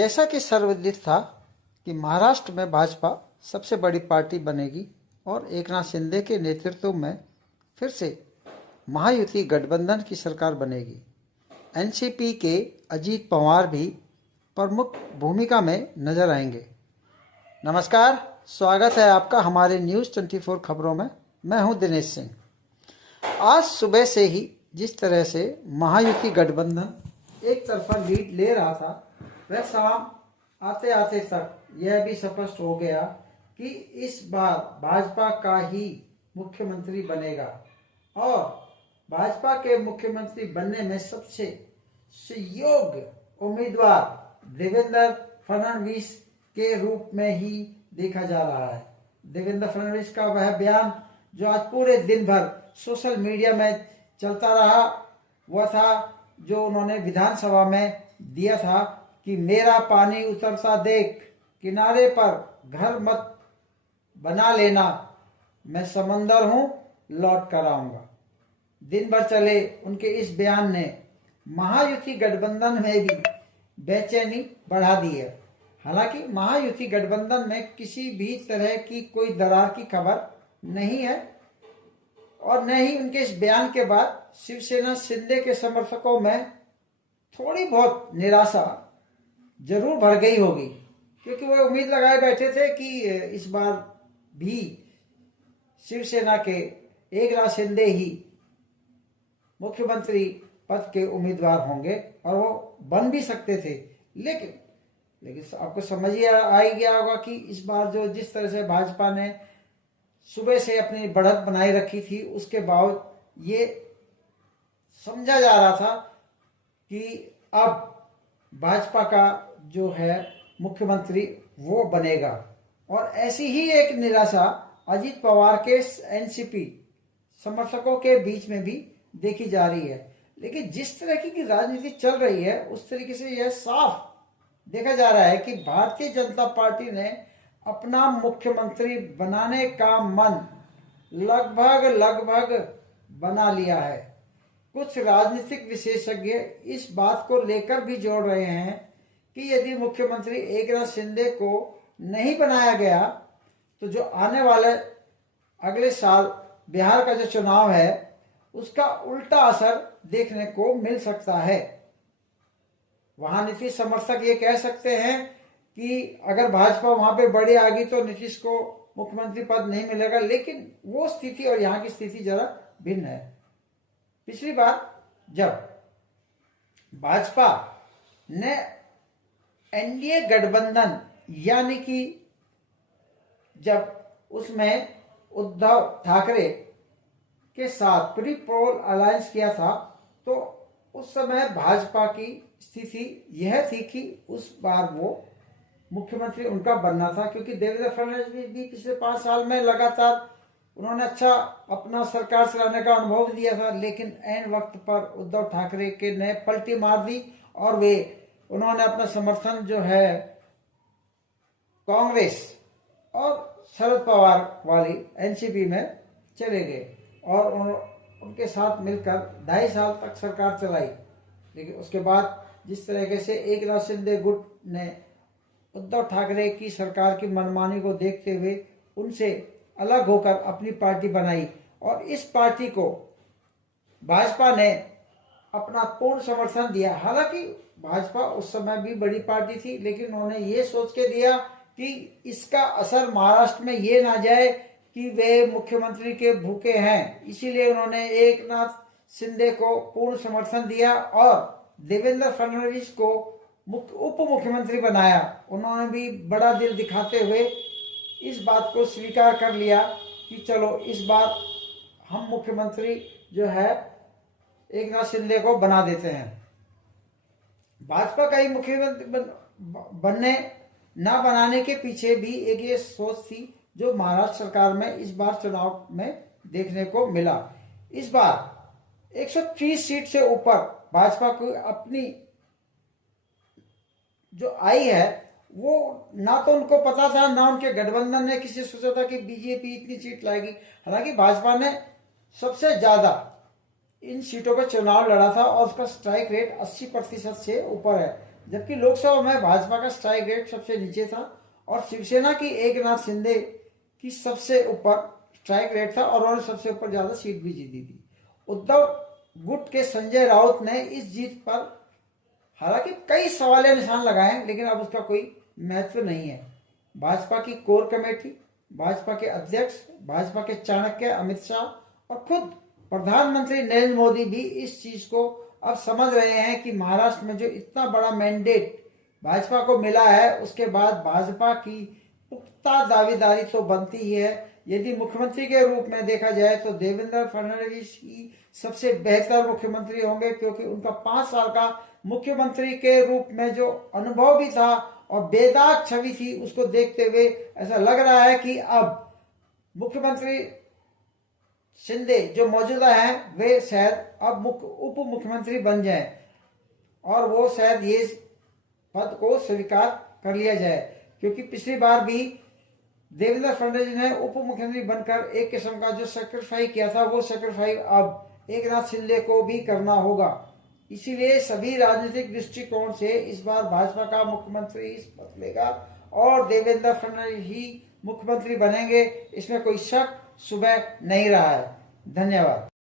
जैसा कि सर्वविदित था कि महाराष्ट्र में भाजपा सबसे बड़ी पार्टी बनेगी और एकनाथ शिंदे के नेतृत्व में फिर से महायुति गठबंधन की सरकार बनेगी। एनसीपी के अजीत पवार भी प्रमुख भूमिका में नजर आएंगे। नमस्कार, स्वागत है आपका हमारे न्यूज़ 24 खबरों में। मैं हूं दिनेश सिंह। आज सुबह से ही जिस तरह से महायुति गठबंधन एक तरफा लीड ले रहा था, वह शाम आते आते तक यह भी स्पष्ट हो गया कि इस बार भाजपा का ही मुख्यमंत्री बनेगा और भाजपा के मुख्यमंत्री बनने में सबसे सुयोग्य उम्मीदवार देवेंद्र फडणवीस के रूप में ही देखा जा रहा है। देवेंद्र फडणवीस का वह बयान जो आज पूरे दिन भर सोशल मीडिया में चलता रहा, वह था जो उन्होंने विधानसभा में दिया था कि मेरा पानी उतरता देख किनारे पर घर मत बना लेना, मैं समंदर हूं लौट कर आऊंगा। दिन भर चले उनके इस बयान ने महायुति गठबंधन में भी बेचैनी बढ़ा दी है। हालांकि महायुति गठबंधन में किसी भी तरह की कोई दरार की खबर नहीं है और न ही उनके इस बयान के बाद शिवसेना शिंदे के समर्थकों में थोड़ी बहुत निराशा जरूर भर गई होगी, क्योंकि वो उम्मीद लगाए बैठे थे कि इस बार भी शिवसेना के एकनाथ शिंदे ही मुख्यमंत्री पद के उम्मीदवार होंगे और वो बन भी सकते थे। लेकिन आपको समझ ही आ ही गया होगा कि इस बार जो जिस तरह से भाजपा ने सुबह से अपनी बढ़त बनाई रखी थी, उसके बावजूद ये समझा जा रहा था कि अब भाजपा का जो है मुख्यमंत्री वो बनेगा। और ऐसी ही एक निराशा अजीत पवार के एनसीपी समर्थकों के बीच में भी देखी जा रही है। लेकिन जिस तरह की राजनीति चल रही है, उस तरीके से यह साफ देखा जा रहा है कि भारतीय जनता पार्टी ने अपना मुख्यमंत्री बनाने का मन लगभग बना लिया है। कुछ राजनीतिक विशेषज्ञ इस बात को लेकर भी जोड़ रहे हैं कि यदि मुख्यमंत्री एकनाथ शिंदे को नहीं बनाया गया तो जो आने वाले अगले साल बिहार का जो चुनाव है, उसका उल्टा असर देखने को मिल सकता है। वहां नीतीश समर्थक ये कह सकते हैं कि अगर भाजपा वहां पे बड़ी आ गई तो नीतीश को मुख्यमंत्री पद नहीं मिलेगा, लेकिन वो स्थिति और यहाँ की स्थिति जरा भिन्न है। पिछली बार जब भाजपा ने एनडीए गठबंधन यानी कि जब उसमें उद्धव ठाकरे के साथ प्री पोल अलायंस किया था, तो उस समय भाजपा की स्थिति यह थी कि उस बार वो मुख्यमंत्री उनका बनना था, क्योंकि देवेंद्र फडणवीस भी पिछले 5 साल में लगातार उन्होंने अच्छा अपना सरकार चलाने का अनुभव दिया था। लेकिन ऐन वक्त पर उद्धव ठाकरे के ने पलटी मार दी और उन्होंने अपना समर्थन जो है कांग्रेस और शरद पवार वाली एनसीपी में चले गए और उनके साथ मिलकर 2.5 साल तक सरकार चलाई। लेकिन उसके बाद जिस तरीके से एकनाथ शिंदे गुट ने उद्धव ठाकरे की सरकार की मनमानी को देखते हुए उनसे अलग होकर अपनी पार्टी बनाई और इस पार्टी को भाजपा ने अपना पूर्ण समर्थन दिया। हालांकि भाजपा उस समय भी बड़ी पार्टी थी, लेकिन उन्होंने ये सोच के दिया कि इसका असर महाराष्ट्र में ये ना जाए कि वे मुख्यमंत्री के भूखे हैं, इसीलिए उन्होंने एकनाथ शिंदे को पूर्ण समर्थन दिया और देवेंद्र फडणवीस को उप मुख्यमंत्री बनाया। उन्होंने भी बड़ा दिल दिखाते हुए इस बात को स्वीकार कर लिया कि चलो इस बार हम मुख्यमंत्री जो है एकनाथ शिंदे को बना देते हैं। भाजपा का ही मुख्यमंत्री बनने ना बनाने के पीछे भी एक ये सोच थी जो महाराष्ट्र सरकार में इस बार चुनाव में देखने को मिला। इस बार 130 सीट से ऊपर भाजपा को अपनी जो आई है, वो ना तो उनको पता था, ना उनके गठबंधन ने किसी सोचा था कि बीजेपी इतनी सीट लाएगी। हालांकि भाजपा ने सबसे ज्यादा इन सीटों पर चुनाव लड़ा था और उसका स्ट्राइक रेट 80% से ऊपर है, जबकि लोकसभा में भाजपा का स्ट्राइक रेट सबसे नीचे था और शिवसेना की एकनाथ शिंदे की सबसे ऊपर स्ट्राइक रेट था और उन्होंने सबसे ऊपर ज्यादा सीट भी जीती थी। उद्धव गुट के संजय राउत ने इस जीत पर हालांकि कई सवालिया निशान लगाए, लेकिन अब उसका कोई महत्व नहीं है। भाजपा की कोर कमेटी, भाजपा के अध्यक्ष, भाजपा के चाणक्य अमित शाह और खुद प्रधानमंत्री नरेंद्र मोदी भी इस चीज को अब समझ रहे हैं कि महाराष्ट्र में जो इतना बड़ा मैंडेट भाजपा को मिला है, उसके बाद भाजपा की पुख्ता दावेदारी तो बनती ही है। यदि मुख्यमंत्री के रूप में देखा जाए तो देवेंद्र फडणवीस ही सबसे बेहतर मुख्यमंत्री होंगे, क्योंकि उनका 5 साल का मुख्यमंत्री के रूप में जो अनुभव भी था और बेदाग छवि थी, उसको देखते हुए ऐसा लग रहा है कि अब मुख्यमंत्री शिंदे जो मौजूदा हैं वे शायद अब उप मुख्यमंत्री बन जाएं और वो शायद ये पद को स्वीकार कर लिया जाए, क्योंकि पिछली बार भी देवेंद्र फडणवीस ने उप मुख्यमंत्री बनकर एक किस्म का जो सैक्रिफाइस किया था, वो सैक्रिफाइस अब एकनाथ शिंदे को भी करना होगा। इसीलिए सभी राजनीतिक दृष्टिकोण से इस बार भाजपा का मुख्यमंत्री इस पद लेगा और देवेंद्र फडणवीस ही मुख्यमंत्री बनेंगे, इसमें कोई शक सुबह नहीं रहा है। धन्यवाद।